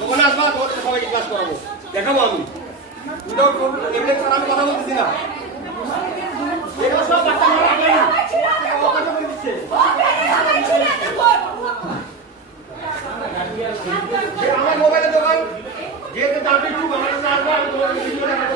দোকানে আসবা, তোমাদের সবাইকে ক্লাস করাবো, দেখাবো আমি। উইদাউট এভিডেন্স ছাড়া আমি কথা বলতেছি না। এগুলো সব বাচ্চা মারা হবে না। ও কথা বলে দিচ্ছে। আমার মোবাইলের দোকান, যেহেতু দাবি চুপ, আমার কাছে আসবা, আমি তোমাদের ভিডিও দেখাবো।